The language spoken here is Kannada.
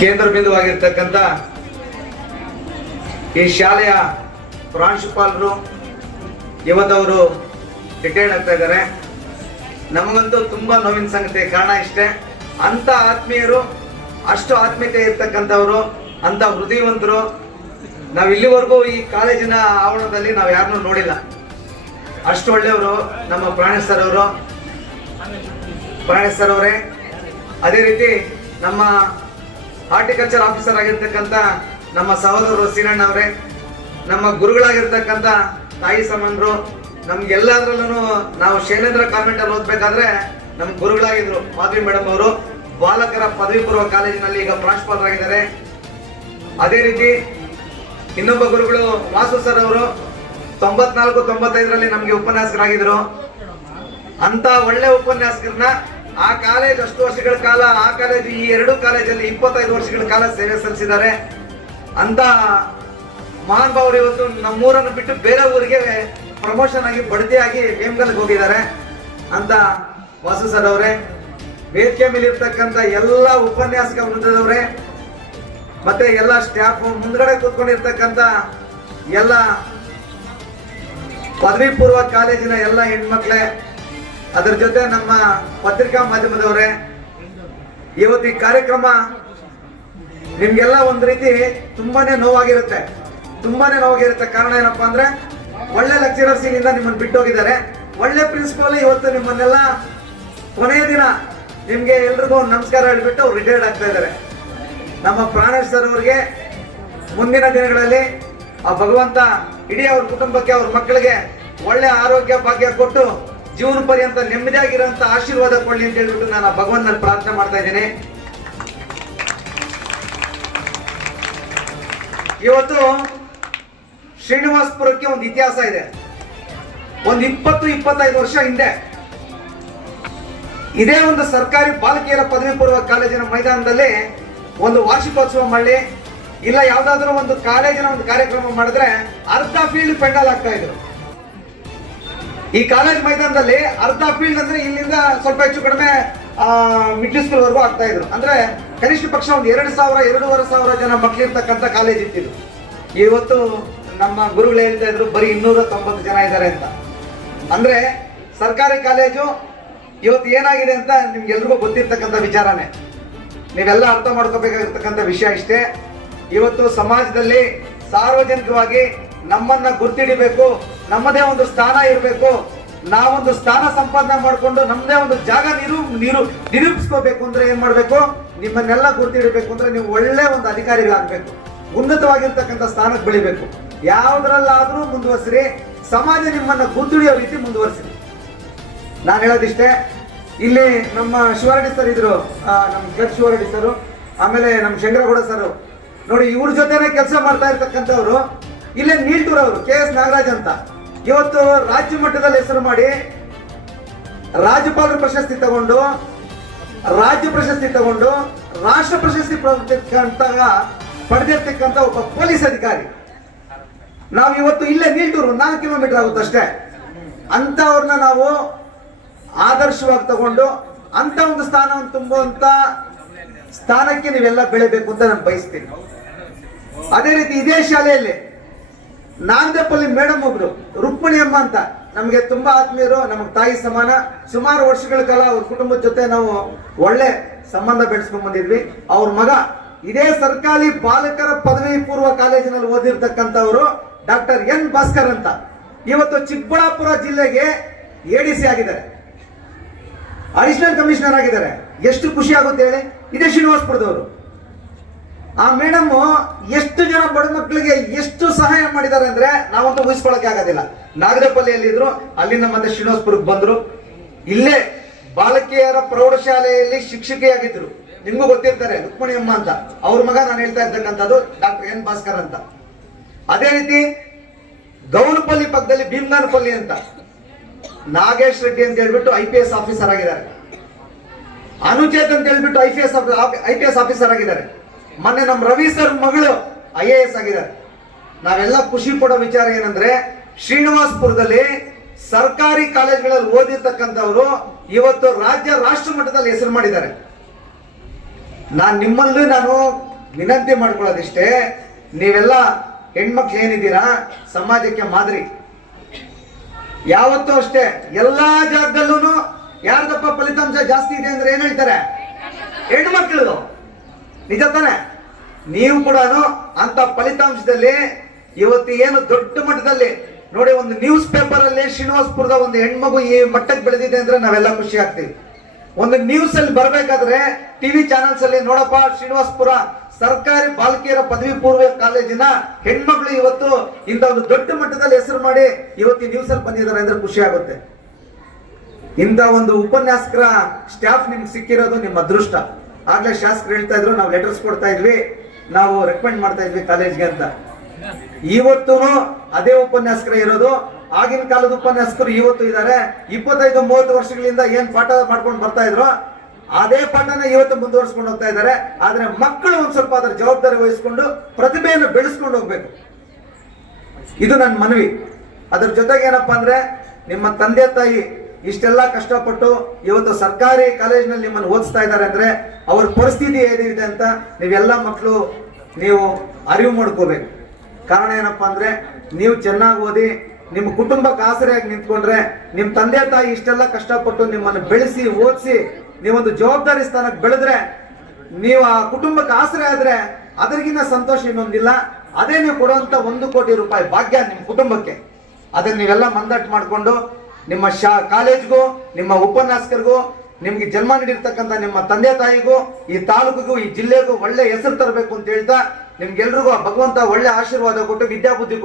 ಕೇಂದ್ರ ಬಿಂದುವಾಗಿರ್ತಕ್ಕಂಥ ಈ ಶಾಲೆಯ ಪ್ರಾಂಶುಪಾಲರು ಇವತ್ತವರು ರಿಟೈರ್ಡ್ ಆಗ್ತಾ ಇದ್ದಾರೆ. ನಮಗಂತೂ ತುಂಬ ನೋವಿನ ಸಂಗತಿ, ಕಾರಣ ಇಷ್ಟೇ. ಅಂತ ಆತ್ಮೀಯರು, ಅಷ್ಟು ಆತ್ಮೀಯತೆ ಇರ್ತಕ್ಕಂಥವ್ರು ಅಂತ ಹೃದಯವಂತರು, ನಾವು ಇಲ್ಲಿವರೆಗೂ ಈ ಕಾಲೇಜಿನ ಆವರಣದಲ್ಲಿ ನಾವು ಯಾರನ್ನೂ ನೋಡಿಲ್ಲ. ಅಷ್ಟು ಒಳ್ಳೆಯವರು, ನಮ್ಮ ಪ್ರಾಣೇಶ್ ಸರ್ ಅವರು. ಪ್ರಾಣೇಶ್ ಸರ್ ಅವರೇ. ಅದೇ ರೀತಿ ನಮ್ಮ ಹಾರ್ಟಿಕಲ್ಚರ್ ಆಫೀಸರ್ ಆಗಿರ್ತಕ್ಕಂಥ ನಮ್ಮ ಸಹೋದರರು ಸೀನಣ್ಣ ಅವರೇ, ನಮ್ಮ ಗುರುಗಳಾಗಿರ್ತಕ್ಕಂಥ ತಾಯಿ ಸಮನ್ರು ನಮ್ಗೆಲ್ಲದ್ರಲ್ಲೂ ನಾವು ಶೈಲೇಂದ್ರ ಕಾನ್ವೆಂಟ್ ಅಲ್ಲಿ ಓದ್ಬೇಕಾದ್ರೆ ನಮ್ಮ ಗುರುಗಳಾಗಿದ್ರು. ಮಾಧವಿ ಮೇಡಮ್ ಅವರು ಬಾಲಕರ ಪದವಿ ಪೂರ್ವ ಕಾಲೇಜಿನಲ್ಲಿ ಈಗ ಪ್ರಾಂಶುಪಾಲರಾಗಿದ್ದಾರೆ. ಅದೇ ರೀತಿ ಇನ್ನೊಬ್ಬ ಗುರುಗಳು ವಾಸು ಸರ್ ಅವರು ತೊಂಬತ್ನಾಲ್ಕು ತೊಂಬತ್ತೈದರಲ್ಲಿ ನಮಗೆ ಉಪನ್ಯಾಸಕರಾಗಿದ್ರು. ಅಂತ ಒಳ್ಳೆ ಉಪನ್ಯಾಸಕರನ್ನ ಆ ಕಾಲೇಜ್ ಅಷ್ಟು ವರ್ಷಗಳ ಕಾಲ, ಆ ಕಾಲೇಜ್ ಈ ಎರಡು ಕಾಲೇಜಲ್ಲಿ ಇಪ್ಪತ್ತೈದು ವರ್ಷಗಳ ಕಾಲ ಸೇವೆ ಸಲ್ಲಿಸಿದ್ದಾರೆ. ಅಂತ ಮಹಾನ್ ಭಾವರು ಇವತ್ತು ನಮ್ಮೂರನ್ನು ಬಿಟ್ಟು ಬೇರೆ ಊರಿಗೆ ಪ್ರಮೋಷನ್ ಆಗಿ ಬಡ್ತಿಯಾಗಿ ವೇಮ್ಗಲ್ಗೆ ಹೋಗಿದ್ದಾರೆ. ಅಂತ ವಾಸು ಸರ್ ಅವರೇ, ವೇದಿಕೆ ಮೇಲೆ ಇರ್ತಕ್ಕಂಥ ಎಲ್ಲ ಉಪನ್ಯಾಸಕ ವೃಂದದವರೇ, ಮತ್ತೆ ಎಲ್ಲ ಸ್ಟಾಫ್ ಮುಂದ್ಗಡೆ ಕೂತ್ಕೊಂಡಿರ್ತಕ್ಕಂಥ ಎಲ್ಲ ಪದವಿ ಪೂರ್ವ ಕಾಲೇಜಿನ ಎಲ್ಲ ಹೆಣ್ಮಕ್ಳೇ ಅದರ ಜೊತೆ ನಮ್ಮ ಪತ್ರಿಕಾ ಮಾಧ್ಯಮದವರೇ, ಇವತ್ತು ಈ ಕಾರ್ಯಕ್ರಮ ನಿಮ್ಗೆಲ್ಲ ಒಂದು ರೀತಿ ತುಂಬಾನೇ ನೋವಾಗಿರುತ್ತೆ. ತುಂಬಾನೇ ನೋವಾಗಿರುತ್ತೆ. ಕಾರಣ ಏನಪ್ಪಾ ಅಂದ್ರೆ, ಒಳ್ಳೆ ಲೆಕ್ಚರರ್ಸ್ ಇಲ್ಲಿಂದ ನಿಮ್ಮನ್ನು ಬಿಟ್ಟು ಹೋಗಿದ್ದಾರೆ ಒಳ್ಳೆ ಪ್ರಿನ್ಸಿಪಲ್ ಇವತ್ತು ನಿಮ್ಮನ್ನೆಲ್ಲ ಕೊನೆಯ ದಿನ ನಿಮ್ಗೆ ಎಲ್ರಿಗೂ ನಮಸ್ಕಾರ ಹೇಳ್ಬಿಟ್ಟು ಅವ್ರು ರಿಟೈರ್ಡ್ ಆಗ್ತಾ ಇದ್ದಾರೆ. ನಮ್ಮ ಪ್ರಾಣೇಶ್ ಸರ್ ಅವರಿಗೆ ಮುಂದಿನ ದಿನಗಳಲ್ಲಿ ಆ ಭಗವಂತ ಇಡೀ ಅವ್ರ ಕುಟುಂಬಕ್ಕೆ ಅವ್ರ ಮಕ್ಕಳಿಗೆ ಒಳ್ಳೆ ಆರೋಗ್ಯ ಭಾಗ್ಯ ಕೊಟ್ಟು ಜೀವನ ಪರ್ಯಂತ ನೆಮ್ಮದಿಯಾಗಿರೋಂಥ ಆಶೀರ್ವಾದ ಕೊಡ್ಲಿ ಅಂತ ಹೇಳ್ಬಿಟ್ಟು ನಾನು ಭಗವಂತನ ಪ್ರಾರ್ಥನೆ ಮಾಡ್ತಾ ಇದ್ದೇನೆ. ಇವತ್ತು ಶ್ರೀನಿವಾಸಪುರಕ್ಕೆ ಒಂದು ಇತಿಹಾಸ ಇದೆ. ಒಂದು ಇಪ್ಪತ್ತು, ಇಪ್ಪತ್ತೈದು ವರ್ಷ ಹಿಂದೆ ಇದೇ ಒಂದು ಸರ್ಕಾರಿ ಬಾಲಕಿಯರ ಪದವಿ ಪೂರ್ವ ಕಾಲೇಜಿನ ಮೈದಾನದಲ್ಲಿ ಒಂದು ವಾರ್ಷಿಕೋತ್ಸವ ಮಾಡಲಿ, ಇಲ್ಲ ಯಾವ್ದಾದ್ರು ಒಂದು ಕಾಲೇಜಿನ ಒಂದು ಕಾರ್ಯಕ್ರಮ ಮಾಡಿದ್ರೆ ಅರ್ಧ ಫೀಲ್ಡ್ ಪೆಂಡಲ್ ಆಗ್ತಾ ಇದ್ರು. ಈ ಕಾಲೇಜ್ ಮೈದಾನದಲ್ಲಿ ಅರ್ಧ ಫೀಲ್ಡ್ ಅಂದ್ರೆ ಇಲ್ಲಿಂದ ಸ್ವಲ್ಪ ಹೆಚ್ಚು ಕಡಿಮೆ ಮಿಡ್ಲ್ ಸ್ಕೂಲ್ ವರೆಗೂ ಆಗ್ತಾ ಇದ್ರು. ಅಂದ್ರೆ ಕನಿಷ್ಠ ಪಕ್ಷ ಒಂದು ಎರಡು ಸಾವಿರ, ಎರಡೂವರೆ ಸಾವಿರ ಜನ ಮಕ್ಕಳಿರ್ತಕ್ಕಂಥ ಕಾಲೇಜ್ ಇತ್ತಿದ್ರು ಇವತ್ತು ನಮ್ಮ ಗುರುಗಳು ಹೇಳ್ತಾ ಇದ್ರು, ಬರೀ ಇನ್ನೂರ ತೊಂಬತ್ತು ಜನ ಇದ್ದಾರೆ ಅಂತ. ಅಂದ್ರೆ ಸರ್ಕಾರಿ ಕಾಲೇಜು ಇವತ್ತು ಏನಾಗಿದೆ ಅಂತ ನಿಮ್ಗೆಲ್ರಿಗೂ ಗೊತ್ತಿರ್ತಕ್ಕಂಥ ವಿಚಾರನೇ. ನೀವೆಲ್ಲ ಅರ್ಥ ಮಾಡ್ಕೋಬೇಕಾಗಿರ್ತಕ್ಕಂಥ ವಿಷಯ ಇಷ್ಟೇ. ಇವತ್ತು ಸಮಾಜದಲ್ಲಿ ಸಾರ್ವಜನಿಕವಾಗಿ ನಮ್ಮನ್ನ ಗುರ್ತಿಡಿಬೇಕು ನಮ್ಮದೇ ಒಂದು ಸ್ಥಾನ ಇರಬೇಕು. ನಾವೊಂದು ಸ್ಥಾನ ಸಂಪಾದನೆ ಮಾಡಿಕೊಂಡು ನಮ್ಮದೇ ಒಂದು ಜಾಗ ನೀರು, ನಿರು ನಿರೂಪಿಸ್ಕೋಬೇಕು ಅಂದ್ರೆ ಏನ್ ಮಾಡ್ಬೇಕು? ನಿಮ್ಮನ್ನೆಲ್ಲ ಗುರ್ತಿಡಬೇಕು ಅಂದ್ರೆ ನೀವು ಒಳ್ಳೆ ಒಂದು ಅಧಿಕಾರಿಗಳಾಗಬೇಕು. ಉನ್ನತವಾಗಿರ್ತಕ್ಕಂಥ ಸ್ಥಾನಕ್ಕೆ ಬೆಳಿಬೇಕು. ಯಾವ್ದ್ರಲ್ಲಾದ್ರೂ ಮುಂದುವರ್ಸಿರಿ. ಸಮಾಜ ನಿಮ್ಮನ್ನ ಗುರ್ತಿಡಿಯೋ ರೀತಿ ಮುಂದುವರಿಸಿರಿ. ನಾನು ಹೇಳೋದಿಷ್ಟೇ, ಇಲ್ಲಿ ನಮ್ಮ ಶಿವರಡಿ ಸರ್ ಇದ್ರು. ನಮ್ಮ ಕ್ಲಬ್ ಶಿವರಡಿ ಸರ್, ಆಮೇಲೆ ನಮ್ಮ ಶಂಕರಗೌಡ ಸರ್. ನೋಡಿ, ಇವ್ರ ಜೊತೆನೆ ಕೆಲಸ ಮಾಡ್ತಾ ಇರ್ತಕ್ಕಂಥವ್ರು. ಇಲ್ಲೇ ನೀಲ್ಟೂರ್ ಅವರು ಕೆ ಎಸ್ ನಾಗರಾಜ್ ಅಂತ. ಇವತ್ತು ರಾಜ್ಯ ಮಟ್ಟದಲ್ಲಿ ಹೆಸರು ಮಾಡಿ ರಾಜ್ಯಪಾಲರ ಪ್ರಶಸ್ತಿ ತಗೊಂಡು, ರಾಜ್ಯ ಪ್ರಶಸ್ತಿ ತಗೊಂಡು, ರಾಷ್ಟ್ರ ಪ್ರಶಸ್ತಿ ಪಡೆದಿರ್ತಕ್ಕಂಥ ಒಬ್ಬ ಪೊಲೀಸ್ ಅಧಿಕಾರಿ. ನಾವು ಇವತ್ತು ಇಲ್ಲೇ ನೀಲ್ಟೂರು, ನಾಲ್ಕು ಕಿಲೋಮೀಟರ್ ಆಗುತ್ತೆ ಅಷ್ಟೇ. ಅಂತವ್ರನ್ನ ನಾವು ಆದರ್ಶವಾಗಿ ತಗೊಂಡು, ಅಂತ ಒಂದು ಸ್ಥಾನವನ್ನು ತುಂಬುವಂತ ಸ್ಥಾನಕ್ಕೆ ನೀವೆಲ್ಲ ಬೆಳಿಬೇಕು ಅಂತ ನಾನು ಬಯಸ್ತೀನಿ. ಅದೇ ರೀತಿ ಇದೇ ಶಾಲೆಯಲ್ಲಿ ನಾಗದೇಪಲ್ಲಿ ಮೇಡಮ್ ಒಬ್ರು, ರುಕ್ಮಿಣಿ ಅಮ್ಮ ಅಂತ. ನಮಗೆ ತುಂಬಾ ಆತ್ಮೀಯರು, ನಮಗೆ ತಾಯಿ ಸಮಾನ. ಸುಮಾರು ವರ್ಷಗಳ ಕಾಲ ಅವ್ರ ಕುಟುಂಬದ ಜೊತೆ ನಾವು ಒಳ್ಳೆ ಸಂಬಂಧ ಬೆಳೆಸ್ಕೊಂಡ್ ಬಂದಿದ್ವಿ. ಅವ್ರ ಮಗ ಇದೇ ಸರ್ಕಾರಿ ಬಾಲಕರ ಪದವಿ ಪೂರ್ವ ಕಾಲೇಜಿನಲ್ಲಿ ಓದಿರ್ತಕ್ಕಂಥವ್ರು ಡಾಕ್ಟರ್ ಎನ್ ಭಾಸ್ಕರ್ ಅಂತ. ಇವತ್ತು ಚಿಕ್ಕಬಳ್ಳಾಪುರ ಜಿಲ್ಲೆಗೆ ಎಡಿಸಿ ಆಗಿದ್ದಾರೆ. ಅಡಿಷನಲ್ ಕಮಿಷನರ್ ಆಗಿದ್ದಾರೆ. ಎಷ್ಟು ಖುಷಿ ಆಗುತ್ತೆ ಹೇಳಿ? ಇದೇ ಶ್ರೀನಿವಾಸಪುರದವರು. ಆ ಮೇಡಮ್ ಎಷ್ಟು ಜನ ಬಡ ಮಕ್ಕಳಿಗೆ ಎಷ್ಟು ಸಹಾಯ ಮಾಡಿದ್ದಾರೆ ಅಂದ್ರೆ ನಾವಂತೂ ಊಹಿಸ್ಕೊಳಕ್ಕೆ ಆಗೋದಿಲ್ಲ. ನಾಗರಪಲ್ಲಿಯಲ್ಲಿ ಇದ್ರು ಅಲ್ಲಿಂದ ಮತ್ತೆ ಶ್ರೀನಿವಾಸ್ಪುರಕ್ಕೆ ಬಂದ್ರು. ಇಲ್ಲೇ ಬಾಲಕಿಯರ ಪ್ರೌಢಶಾಲೆಯಲ್ಲಿ ಶಿಕ್ಷಕಿಯಾಗಿದ್ರು. ನಿಮ್ಗೂ ಗೊತ್ತಿರ್ತಾರೆ, ರುಕ್ಮಣಿ ಅಮ್ಮ ಅಂತ. ಅವ್ರ ಮಗ ನಾನು ಹೇಳ್ತಾ ಇರ್ತಕ್ಕಂಥದ್ದು, ಡಾಕ್ಟರ್ ಎನ್ ಭಾಸ್ಕರ್ ಅಂತ. ಅದೇ ರೀತಿ ಗೌನಪಲ್ಲಿ ಪಕ್ಕದಲ್ಲಿ ಭೀಮಗಾನಪಲ್ಲಿ ಅಂತ. ನಾಗೇಶ್ ರೆಡ್ಡಿ ಅಂತ ಹೇಳ್ಬಿಟ್ಟು ಐ ಪಿ ಎಸ್ ಆಫೀಸರ್ ಆಗಿದ್ದಾರೆ. ಅನುಚೇತ್ ಅಂತ ಹೇಳ್ಬಿಟ್ಟು I P S I P S officer ಆಗಿದ್ದಾರೆ. ಮೊನ್ನೆ ನಮ್ಮ ರವಿ ಸರ್ ಮಗಳು ಐ ಎ ಎಸ್ ಆಗಿದ್ದಾರೆ. ನಾವೆಲ್ಲ ಖುಷಿ ಪಡೋ ವಿಚಾರ ಏನಂದ್ರೆ, ಶ್ರೀನಿವಾಸಪುರದಲ್ಲಿ ಸರ್ಕಾರಿ ಕಾಲೇಜ್ಗಳಲ್ಲಿ ಓದಿರ್ತಕ್ಕಂಥವ್ರು ಇವತ್ತು ರಾಜ್ಯ ರಾಷ್ಟ್ರ ಮಟ್ಟದಲ್ಲಿ ಹೆಸರು ಮಾಡಿದ್ದಾರೆ. ನಾನು ನಿಮ್ಮಲ್ಲೂ ನಾನು ವಿನಂತಿ ಮಾಡ್ಕೊಳ್ಳೋದಿಷ್ಟೇ, ನೀವೆಲ್ಲ ಹೆಣ್ಮಕ್ಳು ಏನಿದ್ದೀರಾ, ಸಮಾಜಕ್ಕೆ ಮಾದರಿ. ಯಾವತ್ತೂ ಅಷ್ಟೇ, ಎಲ್ಲಾ ಜಾಗದಲ್ಲೂ ಯಾರ್ದಪ್ಪ ಫಲಿತಾಂಶ ಜಾಸ್ತಿ ಇದೆ ಅಂದ್ರೆ ಏನ್ ಹೇಳ್ತಾರೆ? ಹೆಣ್ಮಕ್ಳು. ನಿಜ ತಾನೆ? ನೀವು ಕೂಡ ಅಂತ ಫಲಿತಾಂಶದಲ್ಲಿ ಇವತ್ತು ಏನು ದೊಡ್ಡ ಮಟ್ಟದಲ್ಲಿ ನೋಡಿ ಒಂದು ನ್ಯೂಸ್ ಪೇಪರ್ ಅಲ್ಲಿ ಶ್ರೀನಿವಾಸ್ಪುರದ ಒಂದು ಹೆಣ್ಮಗು ಈ ಮಟ್ಟಕ್ಕೆ ಬೆಳೆದಿದೆ ಅಂದ್ರೆ ನಾವೆಲ್ಲ ಖುಷಿ ಆಗ್ತೀವಿ. ಒಂದು ನ್ಯೂಸ್ ಅಲ್ಲಿ ಬರ್ಬೇಕಾದ್ರೆ ಟಿವಿ ಚಾನೆಲ್ಸ್ ಅಲ್ಲಿ ನೋಡಪ್ಪ ಶ್ರೀನಿವಾಸ್ಪುರ ಸರ್ಕಾರಿ ಬಾಲಕಿಯರ ಪದವಿ ಪೂರ್ವ ಕಾಲೇಜಿನ ಹೆಣ್ಮಕ್ಳು ಇವತ್ತು ಇಂಥ ಒಂದು ದೊಡ್ಡ ಮಟ್ಟದಲ್ಲಿ ಹೆಸರು ಮಾಡಿ ಇವತ್ತು ನ್ಯೂಸ್ ಅಲ್ಲಿ ಬಂದಿದ್ದಾರೆ ಅಂದ್ರೆ ಖುಷಿ ಆಗುತ್ತೆ. ಇಂಥ ಒಂದು ಉಪನ್ಯಾಸಕರ ಸ್ಟಾಫ್ ನಿಮ್ಗೆ ಸಿಕ್ಕಿರೋದು ನಿಮ್ಮ ಅದೃಷ್ಟ. ಆಗ್ಲೇ ಶಾಸಕರು ಹೇಳ್ತಾ ಇದ್ರು, ನಾವು ಲೆಟರ್ಸ್ ಕೊಡ್ತಾ ಇದ್ವಿ, ನಾವು ರೆಕಮೆಂಡ್ ಮಾಡ್ತಾ ಇದ್ವಿ ಕಾಲೇಜ್ಗೆ ಅಂತ. ಇವತ್ತು ಅದೇ ಉಪನ್ಯಾಸಕರೇ ಇರೋದು. ಆಗಿನ ಕಾಲದ ಉಪನ್ಯಾಸಕರು ಇವತ್ತು ಇದ್ದಾರೆ. ಇಪ್ಪತ್ತೈದು, ಮೂವತ್ತು ವರ್ಷಗಳಿಂದ ಏನ್ ಪಾಠ ಮಾಡ್ಕೊಂಡು ಬರ್ತಾ ಇದ್ರು, ಅದೇ ಪಾಠನ ಇವತ್ತು ಮುಂದುವರ್ಸ್ಕೊಂಡು ಹೋಗ್ತಾ ಇದ್ದಾರೆ. ಆದ್ರೆ ಮಕ್ಕಳು ಒಂದ್ ಸ್ವಲ್ಪ ಅದರ ಜವಾಬ್ದಾರಿ ವಹಿಸ್ಕೊಂಡು ಪ್ರತಿಭೆಯನ್ನು ಬೆಳೆಸ್ಕೊಂಡು ಹೋಗ್ಬೇಕು. ಇದು ನನ್ನ ಮನವಿ. ಅದ್ರ ಜೊತೆಗೆ ಏನಪ್ಪಾ ಅಂದ್ರೆ, ನಿಮ್ಮ ತಂದೆ ತಾಯಿ ಇಷ್ಟೆಲ್ಲ ಕಷ್ಟಪಟ್ಟು ಇವತ್ತು ಸರ್ಕಾರಿ ಕಾಲೇಜಿನಲ್ಲಿ ನಿಮ್ಮನ್ನು ಓದಿಸ್ತಾ ಇದ್ದಾರೆ ಅಂದ್ರೆ ಅವ್ರ ಪರಿಸ್ಥಿತಿ ಏನಿದೆ ಅಂತ ನೀವೆಲ್ಲ ಮಕ್ಕಳು ನೀವು ಅರಿವು ಮಾಡ್ಕೋಬೇಕು. ಕಾರಣ ಏನಪ್ಪಾ ಅಂದ್ರೆ ನೀವು ಚೆನ್ನಾಗಿ ಓದಿ, ನಿಮ್ಮ ಕುಟುಂಬಕ್ಕೆ ಆಸರೆಯಾಗಿ ನಿಂತ್ಕೊಂಡ್ರೆ ನಿಮ್ಮ ತಂದೆ ತಾಯಿ ಇಷ್ಟೆಲ್ಲ ಕಷ್ಟಪಟ್ಟು ನಿಮ್ಮನ್ನು ಬೆಳೆಸಿ, ಓದಿಸಿ, ನೀವೊಂದು ಜವಾಬ್ದಾರಿ ಸ್ಥಾನಕ್ಕೆ ಬೆಳೆದ್ರೆ ನೀವು ಆ ಕುಟುಂಬಕ್ಕೆ ಆಸರೆ ಆದ್ರೆ ಅದರಿಗಿಂತ ಸಂತೋಷ ಇನ್ನೊಂದಿಲ್ಲ. ಅದೇ ನೀವು ಕೊಡುವಂತ ಒಂದು ಕೋಟಿ ರೂಪಾಯಿ ಭಾಗ್ಯ ನಿಮ್ಮ ಕುಟುಂಬಕ್ಕೆ. ಅದನ್ನ ನೀವೆಲ್ಲ ಮಂದಟ್ಟು ಮಾಡಿಕೊಂಡು ನಿಮ್ಮ ಶಾ, ಕಾಲೇಜ್ಗೂ, ನಿಮ್ಮ ಉಪನ್ಯಾಸಕರಿಗೂ, ನಿಮ್ಗೆ ಜನ್ಮ ನೀಡಿರ್ತಕ್ಕಂಥ ನಿಮ್ಮ ತಂದೆ ತಾಯಿಗೂ, ಈ ತಾಲೂಕಿಗೂ, ಈ ಜಿಲ್ಲೆಗೂ ಒಳ್ಳೆ ಹೆಸರು ತರಬೇಕು ಅಂತ ಹೇಳ್ತಾ ನಿಮ್ಗೆಲ್ರಿಗೂ ಭಗವಂತ ಒಳ್ಳೆ ಆಶೀರ್ವಾದ ಕೊಟ್ಟು ವಿದ್ಯಾಬುದ್ಧಿ